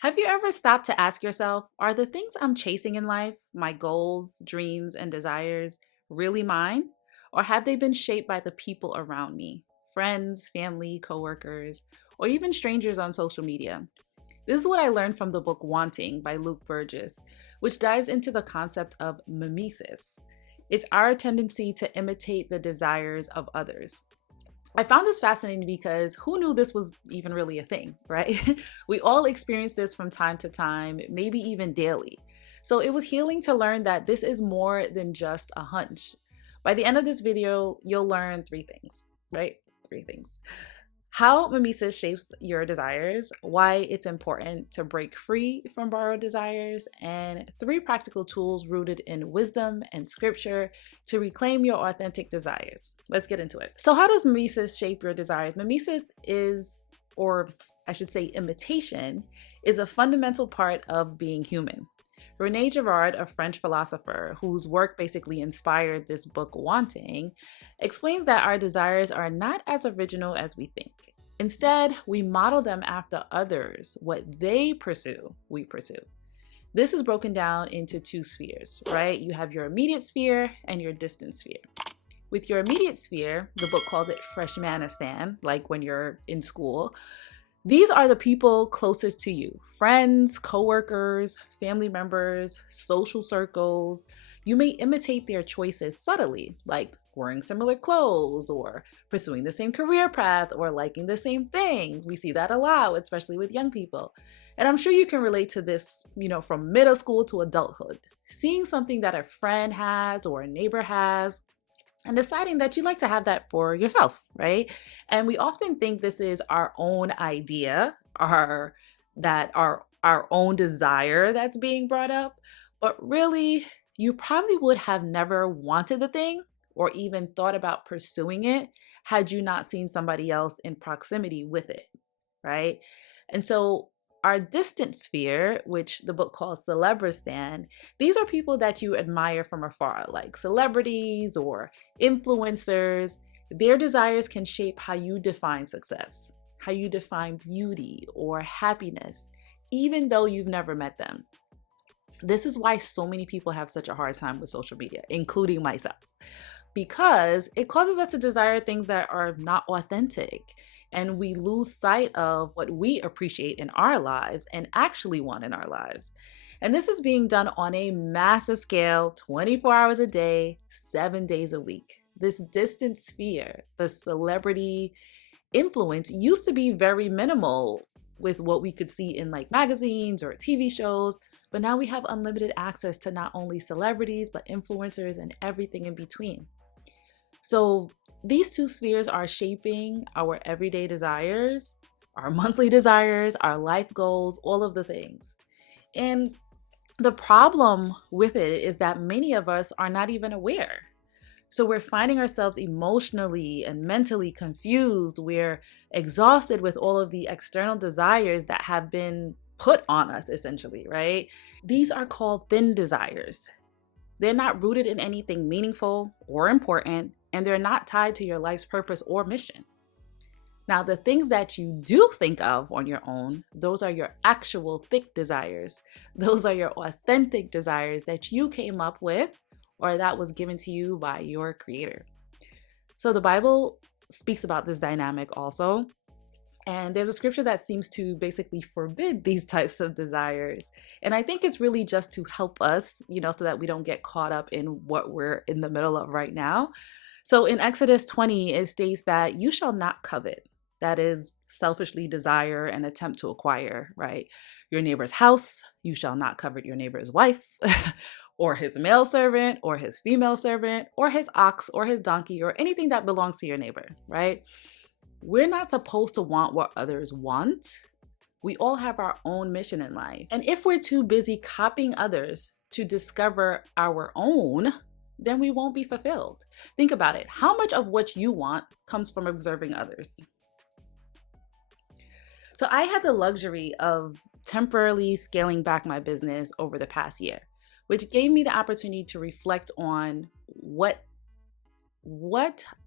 Have you ever stopped to ask yourself, are the things I'm chasing in life, my goals, dreams, and desires, really mine? Or have they been shaped by the people around me? Friends, family, coworkers, or even strangers on social media? This is what I learned from the book Wanting by Luke Burgis, which dives into the concept of mimesis. It's our tendency to imitate the desires of others. I found this fascinating because who knew this was even really a thing, right? We all experience this from time to time, maybe even daily. So it was healing to learn that this is more than just a hunch. By the end of this video, you'll learn three things, right? Three things. How mimesis shapes your desires, why it's important to break free from borrowed desires, and three practical tools rooted in wisdom and scripture to reclaim your authentic desires. Let's get into it. So, how does mimesis shape your desires? Mimesis is, or I should say, imitation, is a fundamental part of being human. Rene Girard, a French philosopher whose work basically inspired this book, Wanting, explains that our desires are not as original as we think. Instead, we model them after others. What they pursue, we pursue. This is broken down into two spheres, right? You have your immediate sphere and your distant sphere. With your immediate sphere, the book calls it freshmanistan, like when you're in school. These are the people closest to you, friends, coworkers, family members, social circles. You may imitate their choices subtly, like wearing similar clothes or pursuing the same career path or liking the same things. We see that a lot, especially with young people. And I'm sure you can relate to this, from middle school to adulthood. Seeing something that a friend has or a neighbor has, and deciding that you'd like to have that for yourself, right? And we often think this is our own idea, our own desire that's being brought up, but really, you probably would have never wanted the thing or even thought about pursuing it had you not seen somebody else in proximity with it, right? And so our distant sphere, which the book calls celebristan, these are people that you admire from afar, like celebrities or influencers. Their desires can shape how you define success, how you define beauty or happiness, even though you've never met them. This is why so many people have such a hard time with social media, including myself, because it causes us to desire things that are not authentic, and we lose sight of what we appreciate in our lives and actually want in our lives. And this is being done on a massive scale, 24 hours a day, 7 days a week. This distant sphere, the celebrity influence, used to be very minimal with what we could see in like magazines or TV shows, but now we have unlimited access to not only celebrities, but influencers and everything in between. So these two spheres are shaping our everyday desires, our monthly desires, our life goals, all of the things. And the problem with it is that many of us are not even aware. So we're finding ourselves emotionally and mentally confused. We're exhausted with all of the external desires that have been put on us, essentially, right? These are called thin desires. They're not rooted in anything meaningful or important, and they're not tied to your life's purpose or mission. Now, the things that you do think of on your own, those are your actual thick desires. Those are your authentic desires that you came up with or that was given to you by your creator. So the Bible speaks about this dynamic also. And there's a scripture that seems to basically forbid these types of desires. And I think it's really just to help us, so that we don't get caught up in what we're in the middle of right now. So in Exodus 20, it states that you shall not covet. That is selfishly desire and attempt to acquire, right? Your neighbor's house. You shall not covet your neighbor's wife or his male servant or his female servant or his ox or his donkey or anything that belongs to your neighbor, right? We're not supposed to want what others want. We all have our own mission in life. And if we're too busy copying others to discover our own, then we won't be fulfilled. Think about it. How much of what you want comes from observing others? So I had the luxury of temporarily scaling back my business over the past year, which gave me the opportunity to reflect on what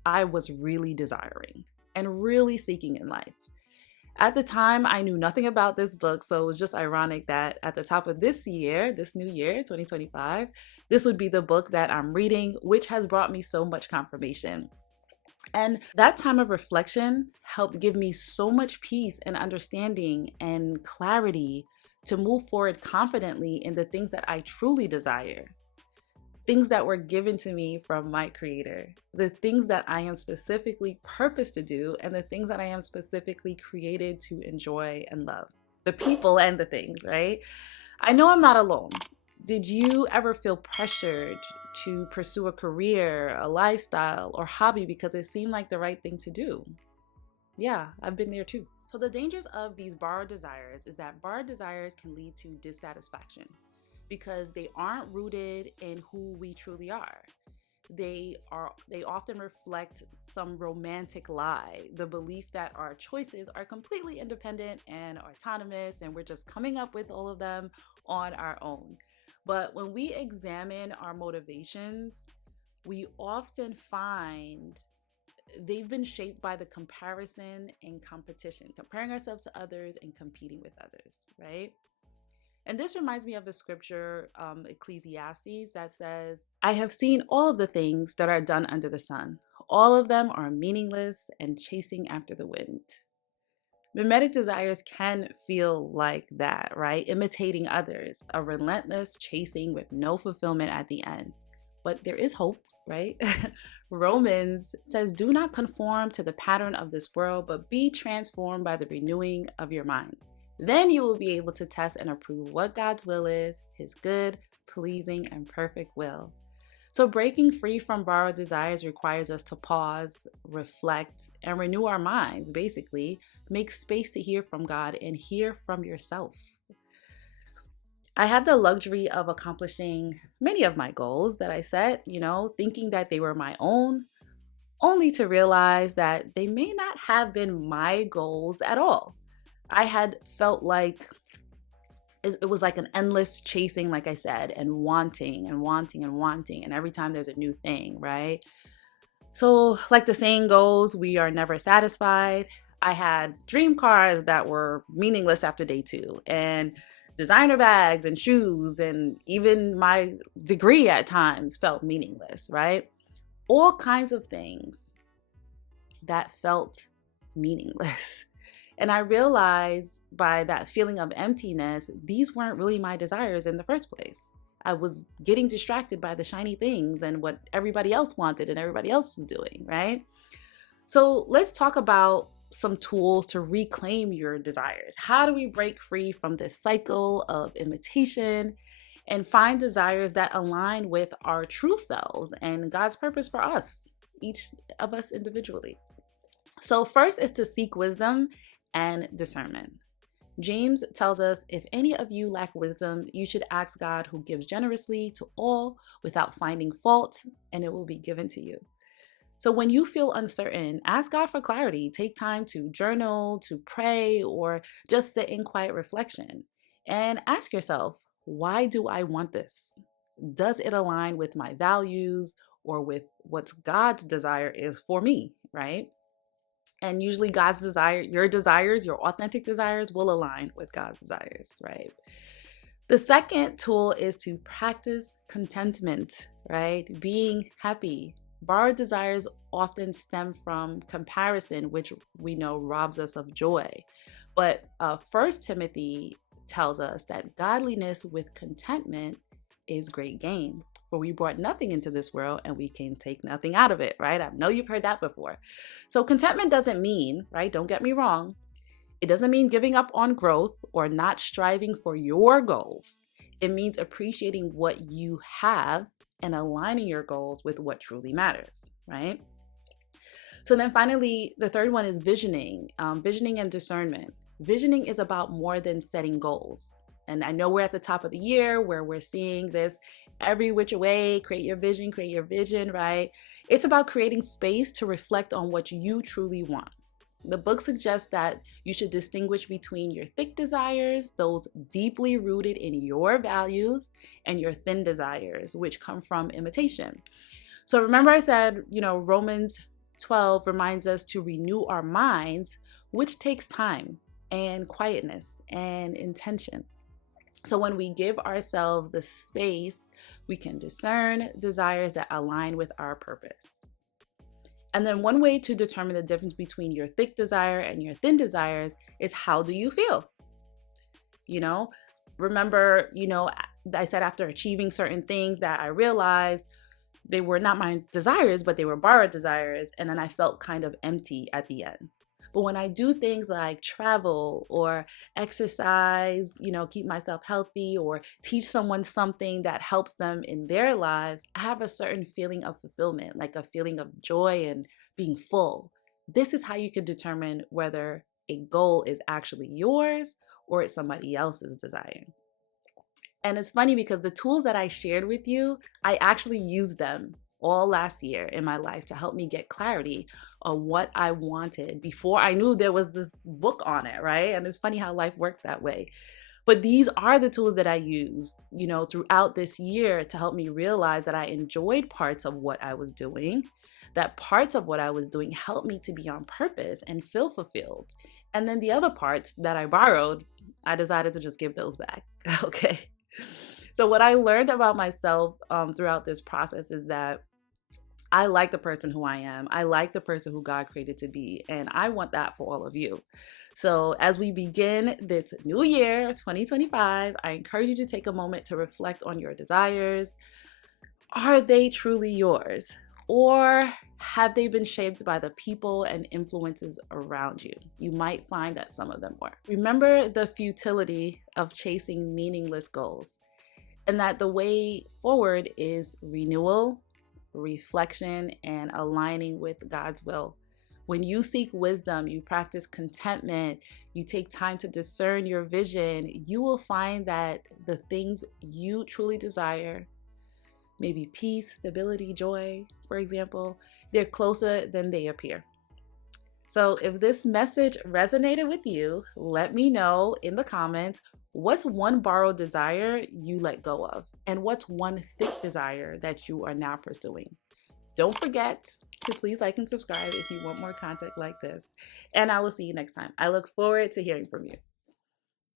I was really desiring and really seeking in life. At the time, I knew nothing about this book, so it was just ironic that at the top of this year, this new year, 2025, this would be the book that I'm reading, which has brought me so much confirmation. And that time of reflection helped give me so much peace and understanding and clarity to move forward confidently in the things that I truly desire, things that were given to me from my creator, the things that I am specifically purposed to do, and the things that I am specifically created to enjoy and love, the people and the things, right? I know I'm not alone. Did you ever feel pressured to pursue a career, a lifestyle, or hobby because it seemed like the right thing to do? Yeah, I've been there too. So the dangers of these borrowed desires is that borrowed desires can lead to dissatisfaction because they aren't rooted in who we truly are. They often reflect some romantic lie, the belief that our choices are completely independent and autonomous and we're just coming up with all of them on our own. But when we examine our motivations, we often find they've been shaped by the comparison and competition, comparing ourselves to others and competing with others, right? And this reminds me of the scripture, Ecclesiastes, that says, I have seen all of the things that are done under the sun. All of them are meaningless and chasing after the wind. Mimetic desires can feel like that, right? Imitating others, a relentless chasing with no fulfillment at the end. But there is hope, right? Romans says, do not conform to the pattern of this world, but be transformed by the renewing of your mind. Then you will be able to test and approve what God's will is, his good, pleasing, and perfect will. So breaking free from borrowed desires requires us to pause, reflect, and renew our minds, basically. Make space to hear from God and hear from yourself. I had the luxury of accomplishing many of my goals that I set, thinking that they were my own, only to realize that they may not have been my goals at all. I had felt like it was like an endless chasing, like I said, and wanting and wanting and wanting. And every time there's a new thing, right? So like the saying goes, we are never satisfied. I had dream cars that were meaningless after day 2, and designer bags and shoes, and even my degree at times felt meaningless, right? All kinds of things that felt meaningless. And I realized by that feeling of emptiness, these weren't really my desires in the first place. I was getting distracted by the shiny things and what everybody else wanted and everybody else was doing, right? So let's talk about some tools to reclaim your desires. How do we break free from this cycle of imitation and find desires that align with our true selves and God's purpose for us, each of us individually? So first is to seek wisdom and discernment. James tells us, if any of you lack wisdom, you should ask God, who gives generously to all without finding fault, and it will be given to you. So when you feel uncertain, ask God for clarity. Take time to journal, to pray, or just sit in quiet reflection. And ask yourself, why do I want this? Does it align with my values or with what God's desire is for me, right? And usually God's desire, your desires, your authentic desires will align with God's desires, right? The second tool is to practice contentment, right? Being happy. Borrowed desires often stem from comparison, which we know robs us of joy. But 1 Timothy tells us that godliness with contentment is great gain. For we brought nothing into this world and we can take nothing out of it, right? I know you've heard that before. So contentment doesn't mean, right? Don't get me wrong. It doesn't mean giving up on growth or not striving for your goals. It means appreciating what you have and aligning your goals with what truly matters, right? So then finally, the third one is visioning and discernment. Visioning is about more than setting goals. And I know we're at the top of the year where we're seeing this every which way, create your vision, right? It's about creating space to reflect on what you truly want. The book suggests that you should distinguish between your thick desires, those deeply rooted in your values, and your thin desires, which come from imitation. So remember I said, Romans 12 reminds us to renew our minds, which takes time. and quietness and intention. So when we give ourselves the space, we can discern desires that align with our purpose. And then one way to determine the difference between your thick desire and your thin desires is, how do you feel? You know, remember, I said after achieving certain things that I realized they were not my desires, but they were borrowed desires. And then I felt kind of empty at the end. But when I do things like travel or exercise, keep myself healthy, or teach someone something that helps them in their lives, I have a certain feeling of fulfillment, like a feeling of joy and being full. This is how you can determine whether a goal is actually yours or it's somebody else's desire. And it's funny because the tools that I shared with you, I actually used them all last year in my life to help me get clarity on what I wanted before I knew there was this book on it, right? And it's funny how life works that way. But these are the tools that I used, throughout this year to help me realize that I enjoyed parts of what I was doing, that parts of what I was doing helped me to be on purpose and feel fulfilled. And then the other parts that I borrowed, I decided to just give those back. Okay. So what I learned about myself throughout this process is that I like the person who I am. I like the person who God created to be. And I want that for all of you. So as we begin this new year, 2025, I encourage you to take a moment to reflect on your desires. Are they truly yours? Or have they been shaped by the people and influences around you? You might find that some of them were. Remember the futility of chasing meaningless goals, and that the way forward is renewal, reflection, and aligning with God's will. When you seek wisdom, you practice contentment, you take time to discern your vision, you will find that the things you truly desire, maybe peace, stability, joy, for example, they're closer than they appear. So if this message resonated with you, let me know in the comments, what's one borrowed desire you let go of? And what's one thick desire that you are now pursuing? Don't forget to please like and subscribe if you want more content like this. And I will see you next time. I look forward to hearing from you.